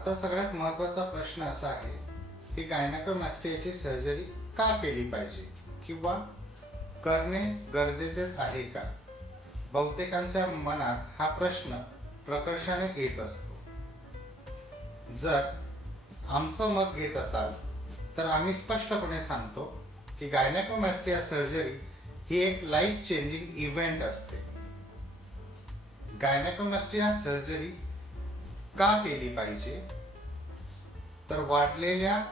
आता सगळ्यात महत्त्वाचा प्रश्न असा आहे की गायनेकोमॅस्टियाची सर्जरी का केली पाहिजे किंवा करणे गरजेचेच आहे का? बहुतेकांच्या मनात हा प्रश्न प्रकर्षाने येत असतो. जर आमचं मत घेत असाल तर आम्ही स्पष्टपणे सांगतो की गायनेकोमॅस्टिया सर्जरी ही एक लाईफ चेंजिंग इव्हेंट असते. गायनेकोमॅस्टिया सर्जरी का केली पाहिजे? तर वाढलेल्या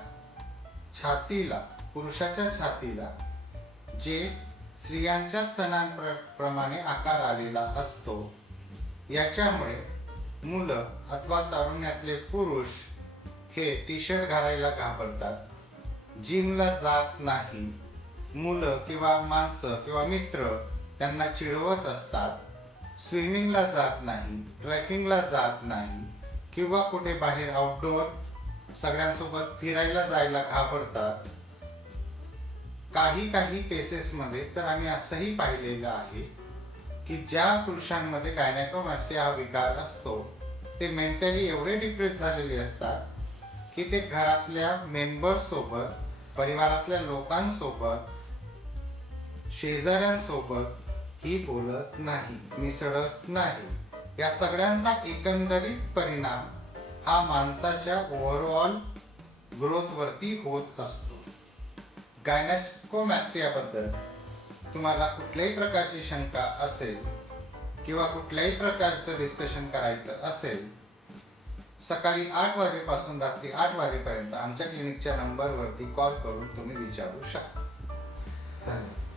छातीला, पुरुषाच्या छातीला जे स्त्रियांच्या स्तनांप्रमाणे आकार आलेला असतो, याच्यामुळे मुलं अथवा तारुण्यातले पुरुष हे टी शर्ट घालायला घाबरतात, जिमला जात नाही, मुलं किंवा माणसं किंवा मित्र त्यांना चिडवत असतात, स्विमिंगला जात नाही, ट्रेकिंगला जात नाही किंवा कुठे बाहेर आउटडोअर सगळ्यांसोबत फिरायला जायला घाबरतात. काही केसेसमध्ये तर आम्ही असंही पाहिलेलं आहे की ज्या पुरुषांमध्ये गायनेकोमॅस्टिया हा विकार असतो ते मेंटली एवढे डिप्रेस झालेले असतात की ते घरातल्या मेंबर्स सोबत, परिवारातल्या लोकांसोबत, शेजाऱ्यांसोबत ही बोलत नाही, मिसळत नाही. या सगळ्यांचा एकंदरीत परिणाम हा माणसाच्या ओव्हरऑल ग्रोथ वरती होत असतो. गायनेकोमॅस्टियाबद्दल तुम्हाला कुठल्याही प्रकारची शंका असेल किंवा कुठल्याही प्रकारचं डिस्कशन करायचं असेल, सकाळी 8 वाजेपासून रात्री 8 वाजेपर्यंत आमच्या क्लिनिकच्या नंबरवरती कॉल करून तुम्ही विचारू शकता. धन्यवाद.